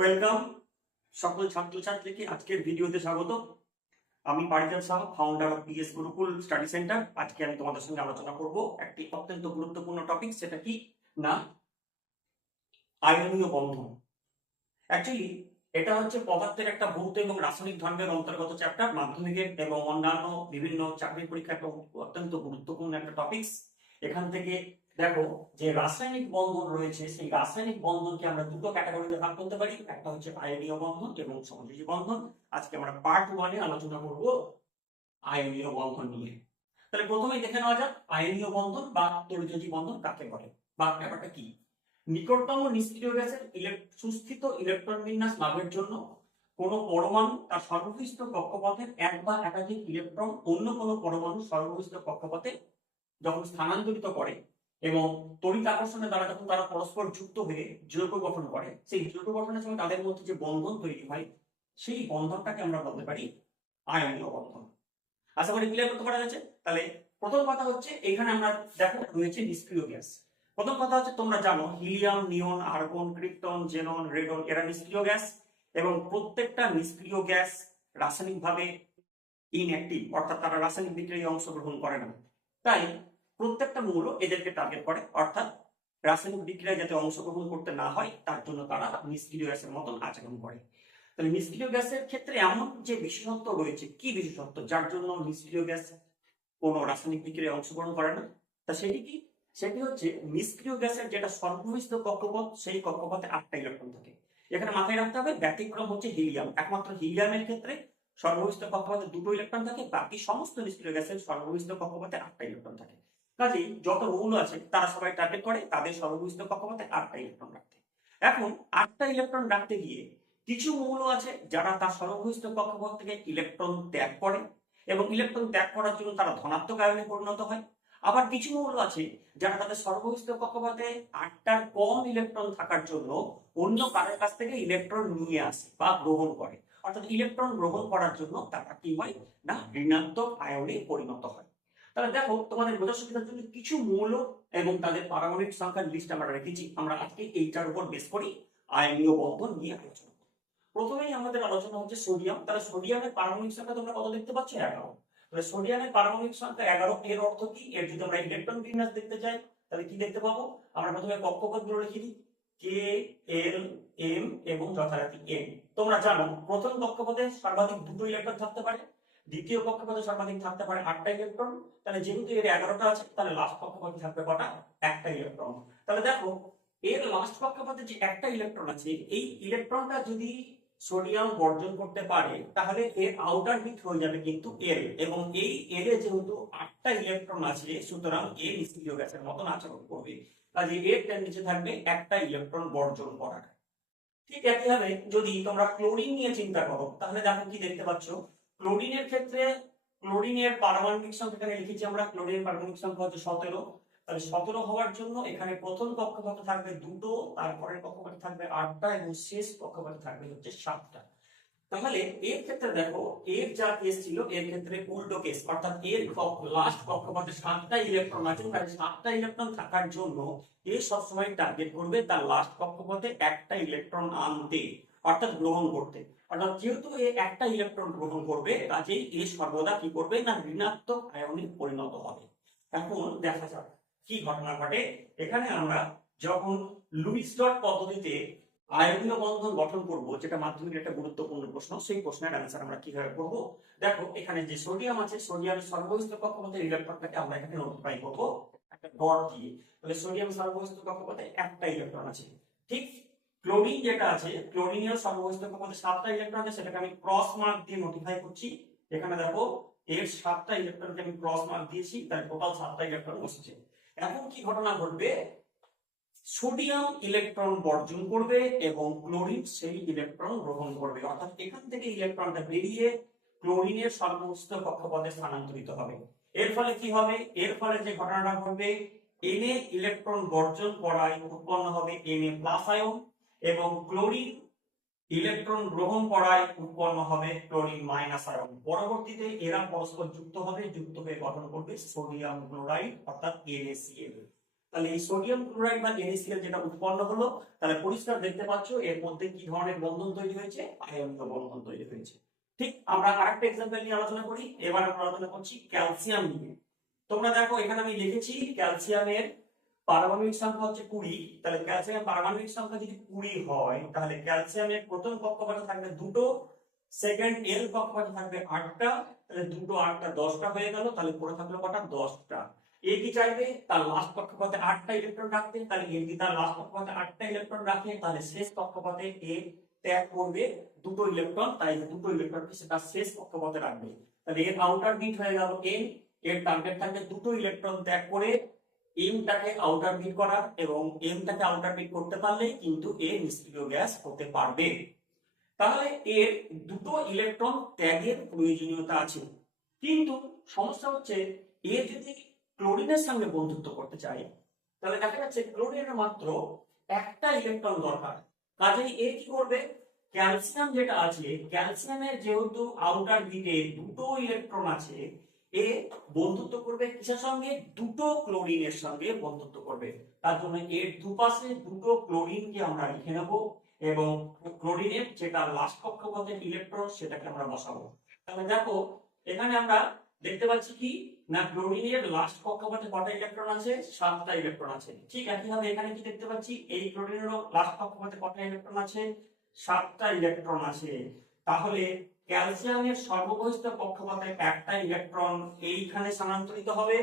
Welcome সকল ছাত্রছাত্রীকে আজকের ভিডিওতে স্বাগত। আমি Parijat Saha, founder of PS Gurukul study centre. আজকে আমি তোমাদের সঙ্গে আলোচনা করব একটি অত্যন্ত গুরুত্বপূর্ণ টপিক, সেটা কি না আয়নীয় বন্ধন। অ্যাকচুয়ালি এটা হচ্ছে পদার্থের একটা ভৌত এবং রাসায়নিক ধর্মের অন্তর্গত চ্যাপ্টার। মাধ্যমিকের এবং অন্যান্য বিভিন্ন চাকরির পরীক্ষা একটা অত্যন্ত গুরুত্বপূর্ণ একটা টপিকস। এখান থেকে দেখো যে রাসায়নিক বন্ধন রয়েছে, সেই রাসায়নিক বন্ধনকে আমরা দুটো ক্যাটাগরিতে ভাগ করতে পারি। একটা হচ্ছে আয়নীয় বন্ধন এবং সমযোজী বন্ধন। আজকে আমরা পার্ট 1 এ আলোচনা করব আয়নীয় বন্ধন নিয়ে। তাহলে প্রথমেই দেখে নেওয়া যাক আয়নীয় বন্ধন বা তড়িৎযোজী বন্ধন কাকে বলে বা ব্যাপারটা কি। নিকটতম নিষ্ক্রিয় গ্যাসের সুস্থিত ইলেকট্রন বিন্যাস লাভের জন্য কোনো পরমাণু তার সর্বপৃষ্ঠ কক্ষপথের এক বা একাধিক ইলেকট্রন অন্য কোনো পরমাণু সর্বপৃষ্ঠ কক্ষপথে যখন স্থানান্তরিত করে এবং তড়িৎ আকর্ষণের দ্বারা যখন তারা পরস্পর যুক্ত হয়ে যৌগ গঠন করে, সেই যৌগ গঠনের সময় তাদের মধ্যে যে বন্ধন তৈরি হয়, সেই বন্ধনটাকে আমরা বলতে পারি আয়নীয় বন্ধন। আশা করি ক্লিয়ার করতে পারা যাচ্ছে। তাহলে প্রথম কথা হচ্ছে এখানে আমরা দেখো রয়েছে নিষ্ক্রিয় গ্যাস। প্রথম কথা হচ্ছে তোমরা জানো হিলিয়াম, নিয়ন, আর্গন, ক্রিপ্টন, জেনন, রেডন এরা নিষ্ক্রিয় গ্যাস এবং প্রত্যেকটা নিষ্ক্রিয় গ্যাস রাসায়নিকভাবে ইনঅ্যাক্টিভ, অর্থাৎ তারা রাসায়নিক বিক্রিয়ায় অংশগ্রহণ করে না। তাই প্রত্যেকটা মৌল এদেরকে টার্গেট করে, অর্থাৎ রাসায়নিক বিক্রিয়ায় যাতে অংশগ্রহণ করতে না হয় তার জন্য তারা নিষ্ক্রিয় গ্যাসের মতন আচরণ করে। তাহলে নিষ্ক্রিয় গ্যাসের ক্ষেত্রে এমন যে বিশেষত্ব রয়েছে, কি বিশেষত্ব যার জন্য নিষ্ক্রিয় গ্যাস কোনো রাসায়নিক বিক্রিয়ায় অংশগ্রহণ করে না, তা সেটি কি? সেটি হচ্ছে নিষ্ক্রিয় গ্যাসের যেটা সর্বনিষ্ঠ কক্ষপথ, সেই কক্ষপথে 8টা ইলেকট্রন থাকে। এখানে মাথায় রাখতে হবে ব্যতিক্রম হচ্ছে হিলিয়াম। একমাত্র হিলিয়ামের ক্ষেত্রে সর্বনিষ্ঠ কক্ষপথে 2টো ইলেকট্রন থাকে, বাকি সমস্ত নিষ্ক্রিয় গ্যাসের সর্বনিষ্ঠ কক্ষপথে 8টা ইলেকট্রন থাকে। কাজেই যত মৌল আছে তারা সবাই টার্গেট করে তাদের সর্বনিষ্ঠ কক্ষপথে 8টা ইলেকট্রন রাখতে। এখন 8টা ইলেকট্রন রাখতে গিয়ে কিছু মৌল আছে যারা তার সর্বনিষ্ঠ কক্ষপথ থেকে ইলেকট্রন ত্যাগ করে এবং ইলেকট্রন ত্যাগ করার জন্য তারা ধনাত্মক আয়নে পরিণত হয়। আবার কিছু মৌল আছে যারা তাদের সর্বনিষ্ঠ কক্ষপথে 8টার কম ইলেকট্রন থাকার জন্য অন্য কারোর কাছ থেকে ইলেকট্রন নিয়ে আসে বা গ্রহণ করে, অর্থাৎ ইলেকট্রন গ্রহণ করার জন্য তারা কি হয় না ঋণাত্মক আয়নে পরিণত হয়। তাহলে দেখো তোমাদের বোঝার সুবিধার জন্য কিছু মৌল এবং তাদের পারমাণবিক সংখ্যার লিস্ট আমরা রেখেছি। আমরা আজকে এইটার উপর বেস করি আয়নীয় বন্ধন নিয়ে আলোচনা। প্রথমেই আমাদের আলোচনা হচ্ছে সোডিয়াম। তাহলে সোডিয়ামের পারমাণবিক সংখ্যা তোমরা কত দেখতে পাচ্ছ? 11। তাহলে সোডিয়ামের পারমাণবিক সংখ্যা 11। এর অর্থ কি? এর যদি আমরা ইলেকট্রন বিন্যাস দেখতে চাই তাহলে কি দেখতে পাবো? আমরা প্রথমে কক্ষপথগুলো লিখে দিই, কে, এল, এম এবং যথারীতি এন। তোমরা জানো প্রথম কক্ষপথে সর্বাধিক 2টো ইলেকট্রন থাকতে পারে, দ্বিতীয় কক্ষপথে সর্বাধিক থাকতে পারে 8টা ইলেকট্রন। তাহলে যেহেতু এর 11টা আছে, তাহলে লাস্ট কক্ষপথে থাকবে কটা? একটা ইলেকট্রন। তাহলে দেখো এর লাস্ট কক্ষপথে যে একটা ইলেকট্রন আছে, এই ইলেকট্রনটা যদি সোডিয়াম বর্জন করতে পারে তাহলে এর আউটার হিট হয়ে যাবে কিন্তু এল, এবং এই এল এ যেহেতু 8টা ইলেকট্রন আছে সুতরাং এ নিষ্ক্রিয় গ্যাসের মতন আচরণ করবে। কাজে এর টেন্ডেন্সি থাকবে একটা ইলেকট্রন বর্জন করার। ঠিক একইভাবে যদি তোমরা ক্লোরিন নিয়ে চিন্তা করো তাহলে দেখো কি দেখতে পাচ্ছ। ক্লোরিনের ক্ষেত্রে ক্লোরিনের পারমাণবিক সংখ্যা এখানে লিখেছি আমরা, ক্লোরিনের পারমাণবিক সংখ্যা হচ্ছে 17। তাহলে 17 হওয়ার জন্য এখানে প্রথম কক্ষপথে থাকবে 2টো, তারপরের কক্ষপথে থাকবে 8টা এবং শেষ কক্ষপথে থাকবে হচ্ছে 7টা। তাহলে এর ক্ষেত্রে দেখো এর যা কেস ছিল এর ক্ষেত্রে উল্টো কেস, অর্থাৎ এর লাস্ট কক্ষপথে 7টা ইলেকট্রন আছে। 7টা ইলেকট্রন থাকার জন্য এ সবসময় টার্গেট করবে তার লাস্ট কক্ষপথে একটা ইলেকট্রন আনতে, অর্থাৎ গ্রহণ করতে। অর্থাৎ যেহেতু এ একটা ইলেকট্রন গ্রহণ করবে কাজেই এ সর্বদা কি করবে না ঋণাত্মক আয়নে পরিণত হবে। এখন দেখা যাক কি ঘটনা ঘটে। এখানে আমরা যখন লুইস ডট পদ্ধতিতে আয়নীয় বন্ধন গঠন করব, যেটা মাধ্যমিকের একটা গুরুত্বপূর্ণ প্রশ্ন, সেই প্রশ্নের অ্যান্সার আমরা কিভাবে করব। দেখো এখানে যে সোডিয়াম আছে, সোডিয়ামের সর্বনিষ্ঠ কক্ষপথে ইলেকট্রনটাকে আমরা এখানে নোটিফাই করব একটা ডট দিয়ে। তাহলে সোডিয়াম সর্বনিষ্ঠ কক্ষপথে একটা ইলেকট্রন আছে। ঠিক ক্লোরিন যেটা আছে, ক্লোরিনের সর্বনিষ্ঠ কক্ষপথে 7টা ইলেকট্রন আছে, সেটাকে আমি ক্রস মার্ক দিয়ে নোটিফাই করছি। এখানে দেখো এর 7টা ইলেকট্রনকে আমি ক্রস মার্ক দিয়েছি, তাই টোটাল 7টা ইলেকট্রন বসেছে। এখন কি ঘটনা ঘটবে? সোডিয়াম ইলেকট্রন বর্জন করবে এবং ক্লোরিন সেই ইলেকট্রন গ্রহণ করবে, অর্থাৎ এখান থেকে ইলেকট্রনটা বেরিয়ে ক্লোরিনের সর্বনিষ্ঠ কক্ষপথে স্থানান্তরিত হবে। এর ফলে কি হবে? এর ফলে যে ঘটনাটা ঘটবে, Na ইলেকট্রন বর্জন করায় উৎপন্ন হবে Na+ আয়ন এবং ক্লোরিন ইলেকট্রন গ্রহণ করায় উৎপন্ন হবে ক্লোরিন- আয়ন। পরবর্তীতে এরা পরস্পর যুক্ত হবে, যুক্ত হয়ে গঠন করবে সোডিয়াম ক্লোরাইড অর্থাৎ NaCl। তাহলে এই সোডিয়াম ক্লোরাইড বা NaCl যেটা উৎপন্ন হলো, তাহলে পরিষ্কার দেখতে পাচ্ছ এর মধ্যে কি ধরনের বন্ধন তৈরি হয়েছে, আয়নীয় বন্ধন তৈরি হয়েছে। ঠিক আমরা আরেকটা এক্সাম্পল নিয়ে আলোচনা করি। এবার আমরা আলোচনা করছি ক্যালসিয়াম নিয়ে। তোমরা দেখো এখানে আমি লিখেছি ক্যালসিয়ামের পারমাণবিক সংখ্যা হচ্ছে 20। তাহলে ক্যালসিয়ামের পারমাণবিক সংখ্যা যদি 20 হয়, তাহলে ক্যালসিয়ামের প্রথম কক্ষপথে থাকবে দুটো, সেকেন্ড এল কক্ষপথে থাকবে 8টা। তাহলে দুটো 8টা 10টা হয়ে গেল। তাহলে পড়ে থাকলো কটা? 10টা। এ কি চাইবে? তার লাস্ট কক্ষপথে 8টা ইলেকট্রন রাখতে। তাহলে এ যদি তার লাস্ট কক্ষপথে 8টা ইলেকট্রন রাখে, তাহলে শেষ কক্ষপথে এ ত্যাগ করবে দুটো ইলেকট্রন। তাই দুটো ইলেকট্রনকে সেটা শেষ কক্ষপথে রাখবে। তাহলে এর আউটার বিট হয়ে গেল এন। এর টার্গেট থাকবে দুটো ইলেকট্রন ত্যাগ করে এমটাকে আউটার বিট করা, এবং এমটাকে আউটার বিট করতে পারলেই কিন্তু এ নিষ্ক্রিয় গ্যাস হতে পারবে। তাহলে এর দুটো ইলেকট্রন ত্যাগের প্রয়োজনীয়তা আছে। কিন্তু সমস্যা হচ্ছে এ যদি ক্লোরিনের সঙ্গে বন্ধুত্ব করতে চায়, তাহলে দেখা যাচ্ছে ক্লোরিনের মাত্র একটা ইলেকট্রন দরকার। কাজেই এ কি করবে? ক্যালসিয়াম যেটা আছে, ক্যালসিয়ামের যেহেতু আউটার বিটে দুটো ইলেকট্রন আছে, এ বন্ধুত্ব করবে কিসের সঙ্গে? দুটো ক্লোরিনের সঙ্গে বন্ধুত্ব করবে। তার জন্য এর দুপাশে দুটো ক্লোরিনকে আমরা লিখে নেব, এবং ক্লোরিনের যেটা লাস্ট কক্ষপথের ইলেকট্রন সেটাকে আমরা বসাবো। তাহলে দেখো এখানে আমরা দেখতে পাচ্ছি কি না, ক্লোরিনের লাস্ট কক্ষপথে কটা ইলেকট্রন আছে? 7টা ইলেকট্রন আছে। ঠিক একইভাবে এখানে কি দেখতে পাচ্ছি, এই ক্লোরিনেরও লাস্ট কক্ষপথে কটা ইলেকট্রন আছে? 7টা ইলেকট্রন আছে। তাহলে ক্যালসিয়ামের সর্ববহিষ্ঠ কক্ষপথে একটা ইলেকট্রন এইখানে স্থানান্তরিত হবে,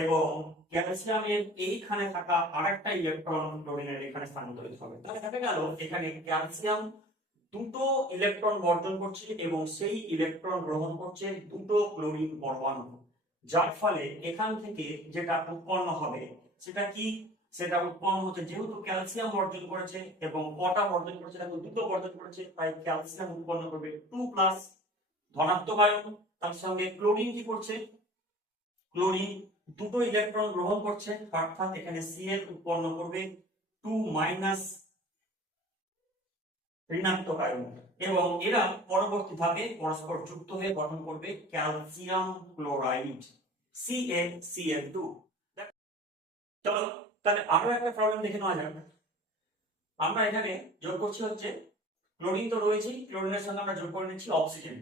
এবং ক্যালসিয়ামের এইখানে থাকা আরেকটা ইলেকট্রন ক্লোরিনের এখানে স্থানান্তরিত হবে। তাহলে দেখা গেল এখানে ক্যালসিয়াম দুটো ইলেকট্রন বর্জন করছে, এবং সেই ইলেকট্রন গ্রহণ করছে দুটো ক্লোরিন পরমাণু। যার ফলে এখান থেকে যেটা উৎপন্ন হবে সেটা কি? সেটা উৎপন্ন হচ্ছে, যেহেতু ক্যালসিয়াম বর্জন করেছে এবং কটা বর্জন করেছে? দেখো দুটো বর্জন করেছে, তাই ক্যালসিয়াম উৎপন্ন করবে 2+ ধনাত্মক আয়ন। তার সঙ্গে ক্লোরিন কি করছে? ক্লোরিন দুটো ইলেকট্রন গ্রহণ করছে, অর্থাৎ এখানে Cl উৎপন্ন করবে 2- ঋণাত্মক আয়ন, এবং এরা পরবর্তী ধাপে পরস্পর যুক্ত হয়ে গঠন করবে ক্যালসিয়াম ক্লোরাইড CaCl2। চলো তাহলে আরো একটা প্রবলেম দেখে নেওয়া যাক। আমরা এখানে যোগ করছি হচ্ছে ক্লোরিন তো রয়েছেই, ক্লোরিনের সঙ্গে আমরা যোগ করে নিচ্ছি অক্সিজেন।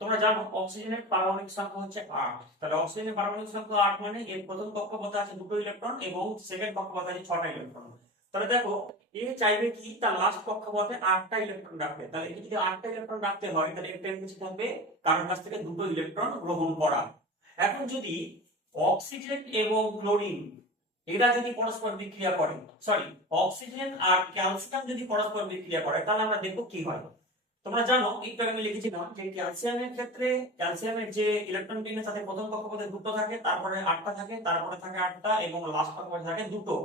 তোমরা জানো অক্সিজেনের পারমাণবিক সংখ্যা হচ্ছে 8। তাহলে অক্সিজেনের পারমাণবিক সংখ্যা 8 মানে এর প্রথম কক্ষপথে আছে দুটো ইলেকট্রন এবং সেকেন্ড কক্ষপথে আছে 6টা ইলেকট্রন। তাহলে দেখো এ চাইবে কি তার লাস্ট কক্ষপথে 8টা ইলেকট্রন রাখতে। তাহলে একে যদি 8টা ইলেকট্রন রাখতে হয়, তাহলে এর টেন্ডেন্সি থাকবে কারোর কাছ থেকে দুটো ইলেকট্রন গ্রহণ করা। এখন যদি অক্সিজেন এবং ক্লোরিন এরা যদি পরস্পর বিক্রিয়া করে, সরি অক্সিজেন আর ক্যালসিয়াম যদি পরস্পর বিক্রিয়া করে, তাহলে আমরা দেখবো কি হয়। তোমরা জানো একটু আগে আমি লিখেছিলাম যে ক্যালসিয়ামের ক্ষেত্রে ক্যালসিয়ামের যে ইলেকট্রন বিন্যাস আছে, প্রথম কক্ষপথে দুটো থাকে, তারপরে 8টা থাকে, তারপরে থাকে 8টা, এবং লাস্ট কক্ষপথে থাকে দুটো।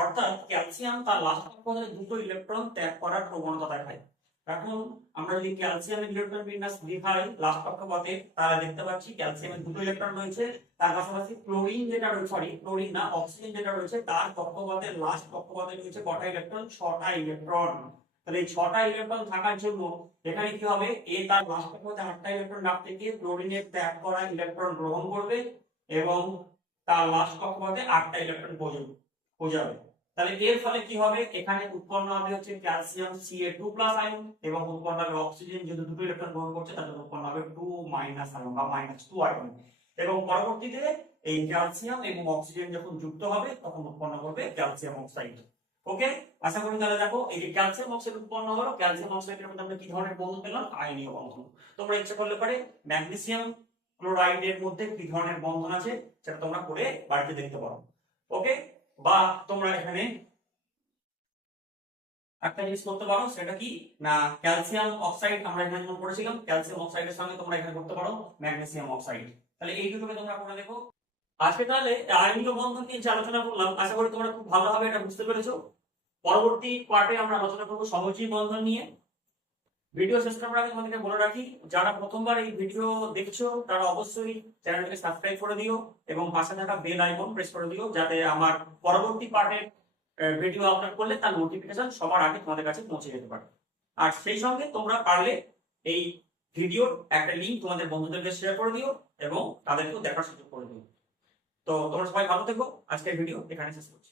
অর্থাৎ ক্যালসিয়াম তার লাস্ট কক্ষপথে দুটো ইলেকট্রন ত্যাগ করার প্রবণতা দেখায়। এখন আমরা যদি ক্যালসিয়ামের ইলেকট্রন বিন্যাস দেখাই লাস্ট কক্ষপথে, তাহলে দেখতে পাচ্ছি ক্যালসিয়ামের দুটো ইলেকট্রন রয়েছে, তার পাশাপাশি ক্লোরিন যেটা রয়েছে, সরি ক্লোরিন না, অক্সিজেন যেটা রয়েছে তার কক্ষপথে লাস্ট কক্ষপথে রয়েছে কটা ইলেকট্রন? 6টা ইলেকট্রন। তাহলে এই 6টা ইলেকট্রন থাকার জন্য এখানে কি হবে? এ তার লাস্ট কক্ষপথে 8টা ইলেকট্রন রাখতে গিয়ে ক্লোরিনের ত্যাগ করা ইলেকট্রন গ্রহণ করবে, এবং তার লাস্ট কক্ষপথে 8টা ইলেকট্রন বোঝাবে। তাহলে এর ফলে কি হবে? এখানে উৎপন্ন হবে হচ্ছে ক্যালসিয়াম Ca2+ আয়ন, এবং উৎপন্ন হবে অক্সিজেন যেহেতু দুটো ইলেকট্রন গ্রহণ করছে তার জন্য উৎপন্ন হবে 2- আয়ন বা -2 আয়ন। এবং পরবর্তীতে এই ক্যালসিয়াম এবং অক্সিজেন যখন যুক্ত হবে তখন উৎপন্ন করবে ক্যালসিয়াম অক্সাইড। ওকে, আশা করি তাহলে দেখো এই যে ক্যালসিয়াম অক্সাইড উৎপন্ন হলো, ক্যালসিয়াম অক্সাইডের মধ্যে আমরা কি ধরনের বন্ধন পেলাম? আয়নীয় বন্ধন। তোমরা ইচ্ছে করলে পারে ম্যাগনেসিয়াম ক্লোরাইডের মধ্যে কি ধরনের বন্ধন আছে সেটা তোমরা করে বাড়িতে দেখতে পারো। ওকে, বা তোমরা এখানে একটা জিনিস করতে পারো, সেটা কি না, ক্যালসিয়াম অক্সাইড আমরা এখানে যেমন করেছিলাম, ক্যালসিয়াম অক্সাইডের সঙ্গে তোমরা এখানে করতে পারো ম্যাগনেসিয়াম অক্সাইড। তাহলে এই দুটোকে তোমরা করে দেখো। আজকে তাহলে আয়নীয় বন্ধন নিয়ে যে আলোচনা করলাম, আশা করি তোমরা খুব ভালোভাবে এটা বুঝতে পেরেছো। পরবর্তী পার্টে আমরা আলোচনা করবো সমযোজী বন্ধন নিয়ে। ভিডিও শেষ করার আগে তোমাদেরকে বলে রাখি, যারা প্রথমবার এই ভিডিও দেখছো তারা অবশ্যই চ্যানেলটাকে সাবস্ক্রাইব করে দিও, এবং পাশে থাকা বেল আইকন প্রেস করে দিও, যাতে আমার পরবর্তী পার্টের ভিডিও আপলোড করলে তার নোটিফিকেশন সবার আগে তোমাদের কাছে পৌঁছে যেতে পারে। আর সেই সঙ্গে তোমরা পারলে এই ভিডিওর একটা লিংক তোমাদের বন্ধুদেরকে শেয়ার করে দিও, এবং তাদেরকেও দেখার সুযোগ করে দিও। তো তোমরা সবাই ভালো থেকো। আজকের ভিডিও এখানে শেষ করছি।